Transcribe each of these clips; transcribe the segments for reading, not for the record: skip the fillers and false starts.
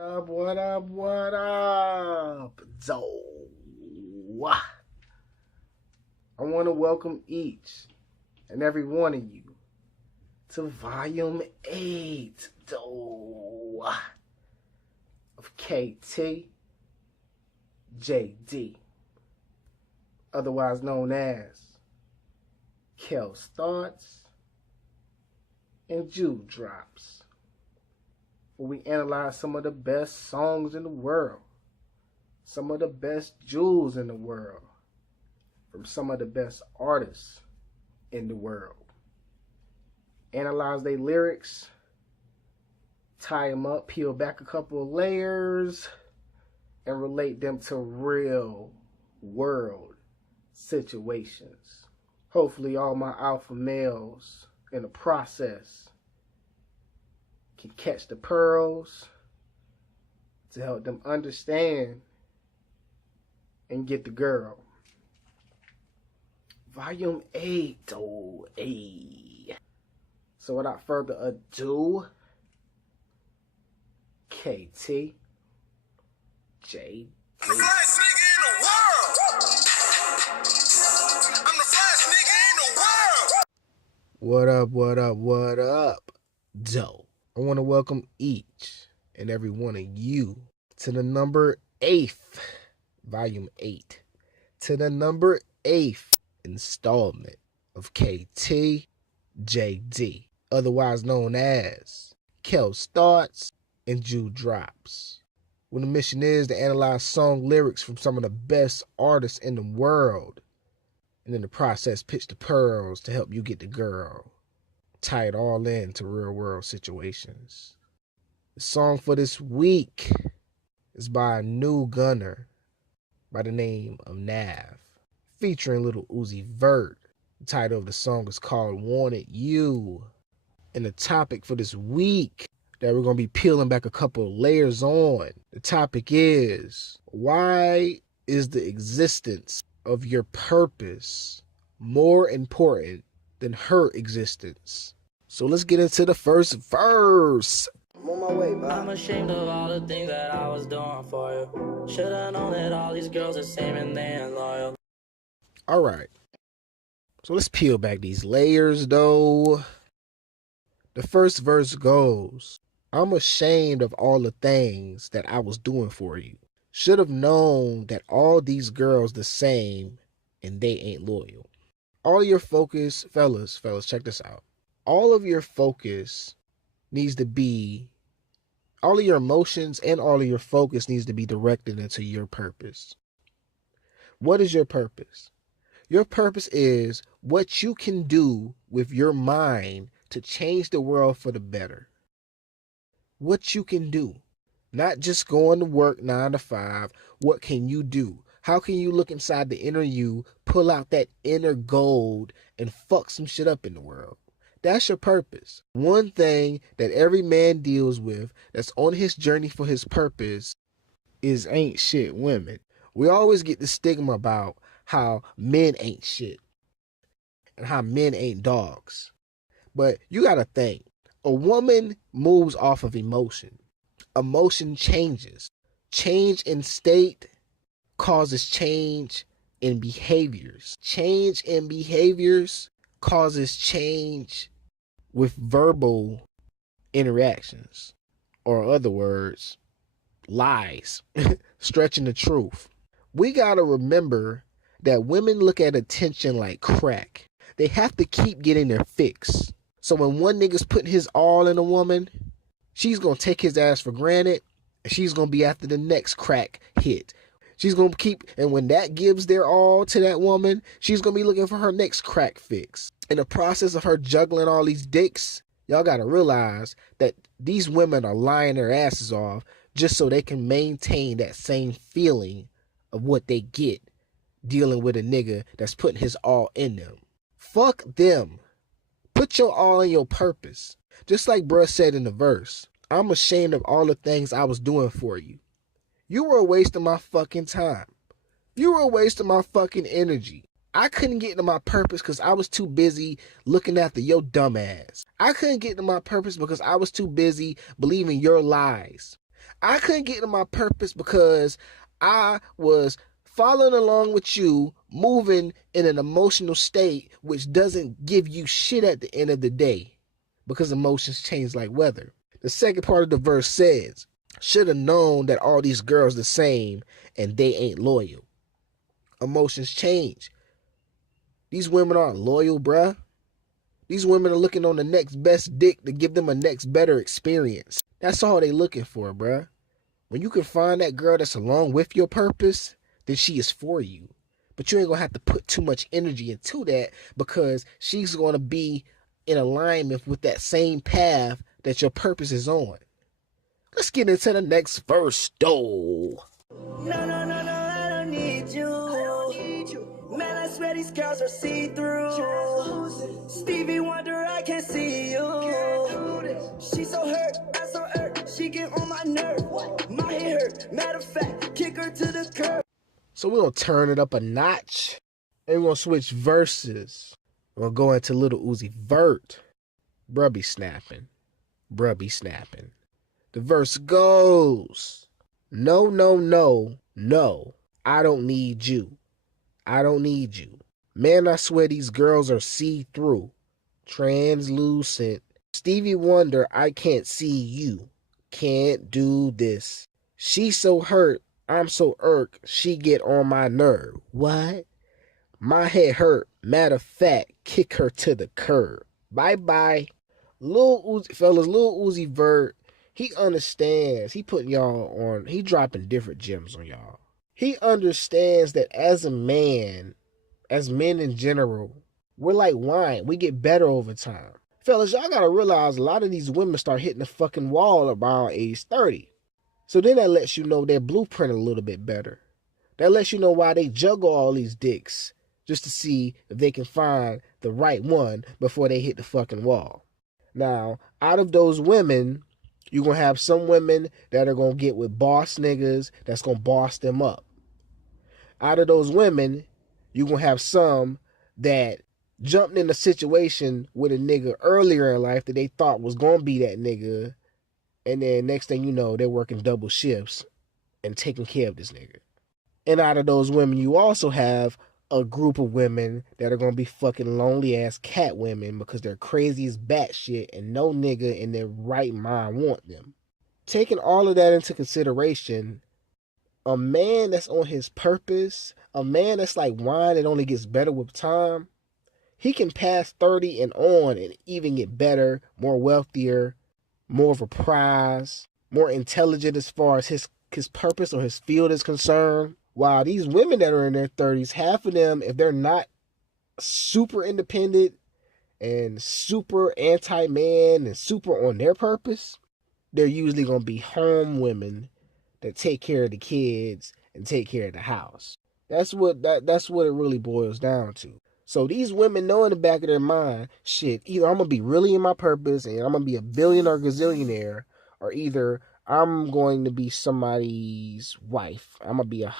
What up, what up? I want to welcome each and every one of you to Volume 8 of KT JD, otherwise known as Kel's Thoughts and Jude Drops, where we analyze some of the best songs in the world, some of the best jewels in the world, from some of the best artists in the world. Analyze their lyrics, tie them up, peel back a couple of layers, and relate them to real world situations. Hopefully all my alpha males in the process can catch the pearls to help them understand and get the girl. Volume 8, So without further ado, KT JD. I'm the flyest nigga in the world. I'm the flyest nigga in the world. What up, doe? I want to welcome each and every one of you to the number 8th, Volume 8, to the number 8th installment of KT JD, otherwise known as Kel's Thoughts and Jude Drops. When the mission is to analyze song lyrics from some of the best artists in the world, and in the process pitch the pearls to help you get the girl. Tie it all into real world situations. The song for this week is by a new gunner by the name of NAV, featuring Lil Uzi Vert. The title of the song is called Wanted You. And the topic for this week that we're going to be peeling back a couple of layers on, the topic is, why is the existence of your purpose more important than her existence? So let's get into the first verse. I'm on my way, bro. I'm ashamed of all the things that I was doing for you. Should've known that all these girls are same and they ain't loyal. All right. So let's peel back these layers, though. The first verse goes, I'm ashamed of all the things that I was doing for you. Should have known that all these girls the same and they ain't loyal. All your focus, fellas, check this out. All of your focus needs to be, all of your emotions and all of your focus needs to be directed into your purpose. What is your purpose? Your purpose is what you can do with your mind to change the world for the better. What you can do. Not just going to work 9 to 5. What can you do? How can you look inside the inner you, pull out that inner gold, and fuck some shit up in the world? That's your purpose. One thing that every man deals with that's on his journey for his purpose is ain't shit women. We always get the stigma about how men ain't shit and how men ain't dogs. But you gotta think, a woman moves off of emotion. Emotion changes. Change in state causes change in behaviors. Change in behaviors causes change with verbal interactions. Or other words, lies. Stretching the truth. We gotta remember that women look at attention like crack. They have to keep getting their fix. So when one nigga's putting his all in a woman, she's going to take his ass for granted, and she's going to be after the next crack hit. She's going to keep, and when that gives their all to that woman, she's going to be looking for her next crack fix. In the process of her juggling all these dicks, y'all got to realize that these women are lying their asses off just so they can maintain that same feeling of what they get dealing with a nigga that's putting his all in them. Fuck them. Put your all in your purpose. Just like bruh said in the verse, I'm ashamed of all the things I was doing for you. You were a waste of my fucking time. You were a waste of my fucking energy. I couldn't get to my purpose because I was too busy looking after your dumb ass. I couldn't get to my purpose because I was too busy believing your lies. I couldn't get into my purpose because I was following along with you, moving in an emotional state which doesn't give you shit at the end of the day because emotions change like weather. The second part of the verse says, should have known that all these girls the same and they ain't loyal. Emotions change. These women aren't loyal, bruh. These women are looking on the next best dick to give them a next better experience. That's all they looking for, bruh. When you can find that girl that's along with your purpose, then she is for you. But you ain't gonna have to put too much energy into that because she's gonna be in alignment with that same path that your purpose is on. Let's get into the next verse, though. No, I don't need you. Man, I swear these girls are see-through. Stevie Wonder, I can't see you. She so hurt, I so hurt. She get on my nerve. My head hurt. Matter of fact, kick her to the curb. So we're gonna turn it up a notch. And we're gonna switch verses. We're gonna go into Lil Uzi Vert. Bruh be snapping. Bruh be snapping. The verse goes, no, I don't need you. I don't need you. Man, I swear these girls are see-through, translucent. Stevie Wonder, I can't see you. Can't do this. She so hurt, I'm so irk, she get on my nerve. What? My head hurt. Matter of fact, kick her to the curb. Bye-bye. Lil Uzi Vert, he understands. He putting y'all on, he dropping different gems on y'all. He understands that as a man, as men in general, we're like wine. We get better over time. Fellas, y'all gotta realize a lot of these women start hitting the fucking wall around age 30. So then that lets you know their blueprint a little bit better. That lets you know why they juggle all these dicks just to see if they can find the right one before they hit the fucking wall. Now, out of those women, you're going to have some women that are going to get with boss niggas that's going to boss them up. Out of those women, you're going to have some that jumped in a situation with a nigga earlier in life that they thought was going to be that nigga. And then next thing you know, they're working double shifts and taking care of this nigga. And out of those women, you also have a group of women that are going to be fucking lonely ass cat women because they're crazy as batshit and no nigga in their right mind want them. Taking all of that into consideration, a man that's on his purpose, a man that's like wine that only gets better with time, he can pass 30 and on and even get better, more wealthier, more of a prize, more intelligent as far as his purpose or his field is concerned. While these women that are in their 30s, half of them, if they're not super independent and super anti-man and super on their purpose, they're usually going to be home women that take care of the kids and take care of the house. That's what it really boils down to. So these women know in the back of their mind, shit, either I'm going to be really in my purpose and I'm going to be a billionaire or gazillionaire, or either I'm going to be somebody's wife. I'm going to be a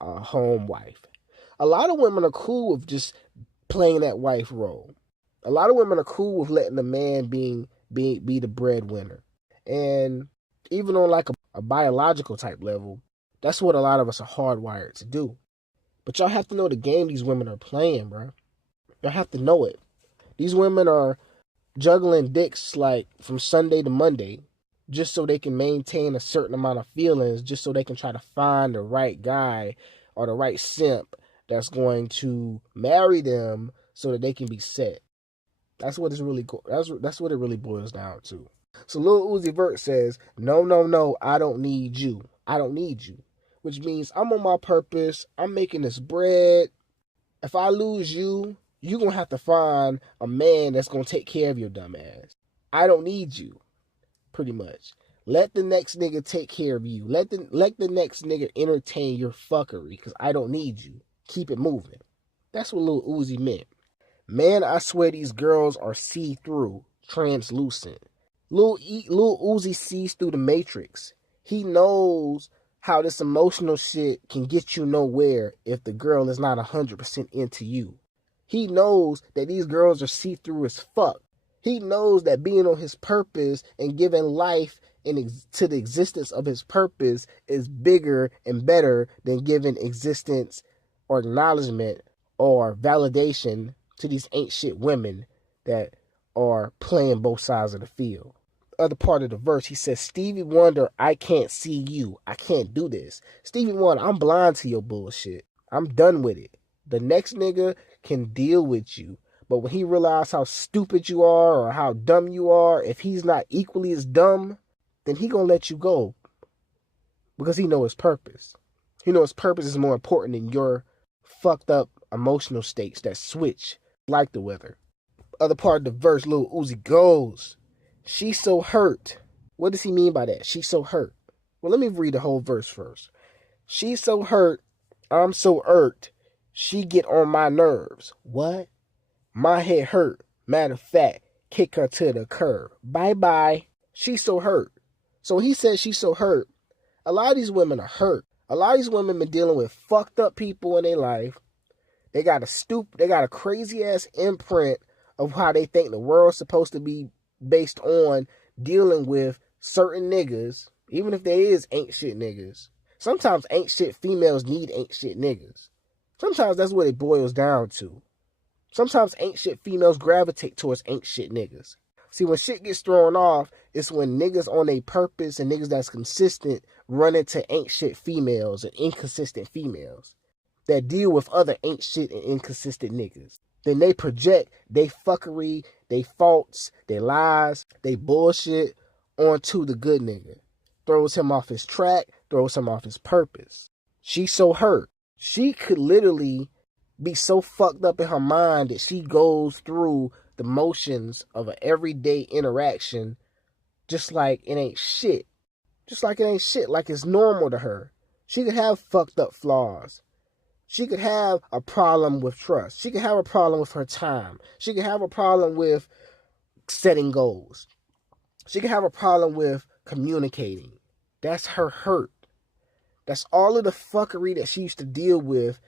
home wife. A lot of women are cool with just playing that wife role. A lot of women are cool with letting the man be the breadwinner. And even on like a biological type level, that's what a lot of us are hardwired to do. But y'all have to know the game these women are playing, bro. Y'all have to know it. These women are juggling dicks like from Sunday to Monday just so they can maintain a certain amount of feelings, just so they can try to find the right guy or the right simp that's going to marry them so that they can be set. That's what it's really that's what it really boils down to. So Lil Uzi Vert says, no, I don't need you. I don't need you. Which means I'm on my purpose. I'm making this bread. If I lose you, you're going to have to find a man that's going to take care of your dumb ass. I don't need you. Pretty much. Let the next nigga take care of you. Let the next nigga entertain your fuckery because I don't need you. Keep it moving. That's what Lil Uzi meant. Man, I swear these girls are see-through, translucent. Lil Uzi sees through the matrix. He knows how this emotional shit can get you nowhere if the girl is not 100% into you. He knows that these girls are see-through as fuck. He knows that being on his purpose and giving life to the existence of his purpose is bigger and better than giving existence or acknowledgement or validation to these ain't shit women that are playing both sides of the field. Other part of the verse, he says, Stevie Wonder, I can't see you. I can't do this. Stevie Wonder, I'm blind to your bullshit. I'm done with it. The next nigga can deal with you. But when he realizes how stupid you are or how dumb you are, if he's not equally as dumb, then he gonna let you go. Because he knows his purpose. He knows his purpose is more important than your fucked up emotional states that switch like the weather. Other part of the verse, Lil Uzi goes, she's so hurt. What does he mean by that? She's so hurt. Well, let me read the whole verse first. She's so hurt, I'm so irked. She get on my nerves. What? My head hurt. Matter of fact, kick her to the curb. Bye-bye. She's so hurt. So he says she's so hurt. A lot of these women are hurt. A lot of these women been dealing with fucked up people in their life. They got a crazy ass imprint of how they think the world's supposed to be based on dealing with certain niggas, even if there is ain't shit niggas. Sometimes ain't shit females need ain't shit niggas. Sometimes that's what it boils down to. Sometimes ain't shit females gravitate towards ain't shit niggas. See, when shit gets thrown off, it's when niggas on a purpose and niggas that's consistent run into ain't shit females and inconsistent females that deal with other ain't shit and inconsistent niggas. Then they project they fuckery, they faults, they lies, they bullshit onto the good nigga. Throws him off his track, throws him off his purpose. She's so hurt. She could literally be so fucked up in her mind that she goes through the motions of an everyday interaction just like it ain't shit. Just like it ain't shit, like it's normal to her. She could have fucked up flaws. She could have a problem with trust. She could have a problem with her time. She could have a problem with setting goals. She could have a problem with communicating. That's her hurt. That's all of the fuckery that she used to deal with.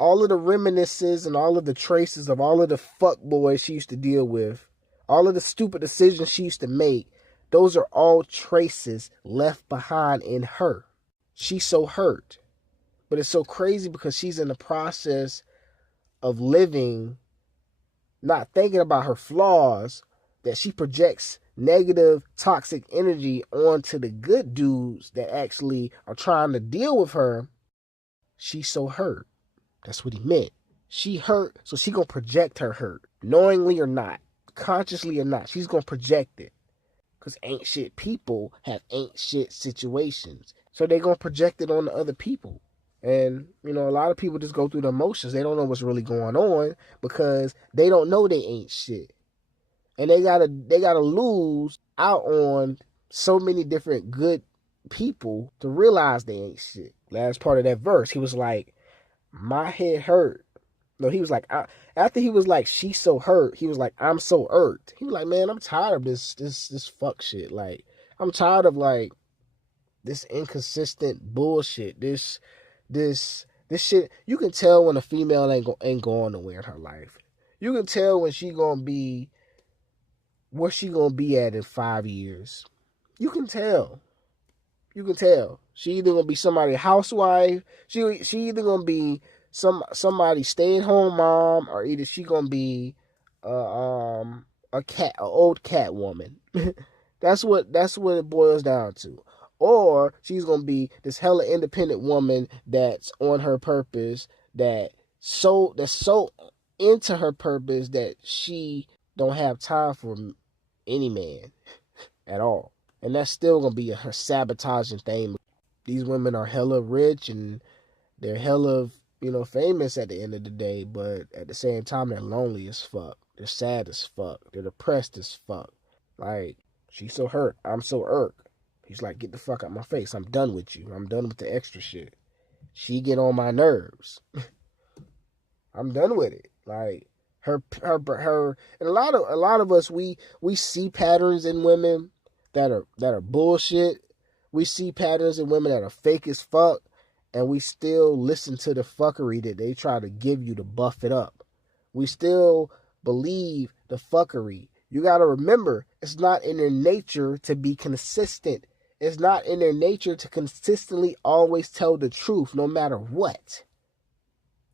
All of the reminiscences and all of the traces of all of the fuckboys she used to deal with. All of the stupid decisions she used to make. Those are all traces left behind in her. She's so hurt. But it's so crazy because she's in the process of living, not thinking about her flaws, that she projects negative, toxic energy onto the good dudes that actually are trying to deal with her. She's so hurt. That's what he meant. She hurt, so she gonna project her hurt. Knowingly or not, consciously or not, she's gonna project it. Because ain't shit people have ain't shit situations. So they gonna project it on the other people. And, a lot of people just go through the motions. They don't know what's really going on because they don't know they ain't shit. And they gotta lose out on so many different good people to realize they ain't shit. Last part of that verse, he was like, my head hurt. No, he was like, after he was like, she's so hurt, he was like, I'm so irked. He was like, man, I'm tired of this fuck shit. Like, I'm tired of like this inconsistent bullshit. This shit. You can tell when a female ain't going nowhere in her life. You can tell when she gonna be where she gonna be at in 5 years. You can tell. She either gonna be somebody's housewife. She either gonna be somebody stay-at-home mom, or either she gonna be an old cat woman. That's what it boils down to. Or she's gonna be this hella independent woman that's on her purpose, that's so into her purpose that she don't have time for any man at all. And that's still gonna be her sabotaging thing. These women are hella rich and they're hella, famous at the end of the day, but at the same time they're lonely as fuck. They're sad as fuck. They're depressed as fuck. Like, she's so hurt, I'm so irked. He's like, get the fuck out my face. I'm done with you. I'm done with the extra shit. She get on my nerves. I'm done with it. Like, her, and a lot of us, we see patterns in women that are bullshit. We see patterns in women that are fake as fuck, and we still listen to the fuckery that they try to give you to buff it up. We still believe the fuckery. You got to remember, it's not in their nature to be consistent. It's not in their nature to consistently always tell the truth no matter what.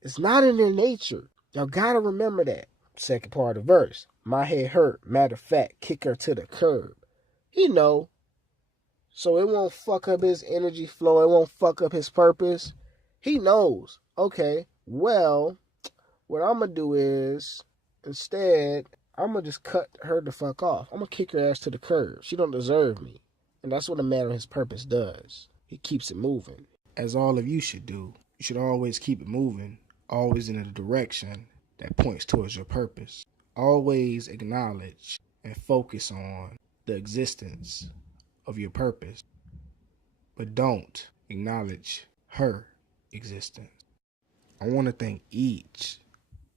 It's not in their nature. Y'all got to remember that. Second part of the verse. My head hurt. Matter of fact, kick her to the curb. He know. So it won't fuck up his energy flow. It won't fuck up his purpose. He knows. Okay, well, what I'm going to do is, instead, I'm going to just cut her the fuck off. I'm going to kick her ass to the curb. She don't deserve me. And that's what a man of his purpose does. He keeps it moving. As all of you should do. You should always keep it moving. Always in a direction that points towards your purpose. Always acknowledge and focus on the existence of your purpose. But don't acknowledge her existence. I want to thank each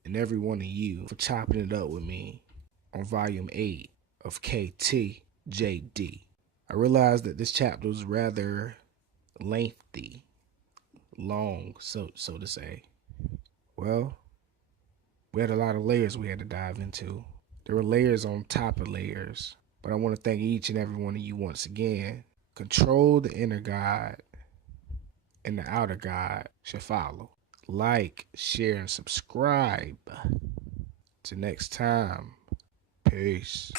and every one of you for chopping it up with me on volume 8 of KTJD. I realized that this chapter was rather lengthy, long, so to say. Well, we had a lot of layers we had to dive into. There were layers on top of layers, but I want to thank each and every one of you once again. Control the inner God, and the outer God shall follow. Like, share, and subscribe. Till next time, peace.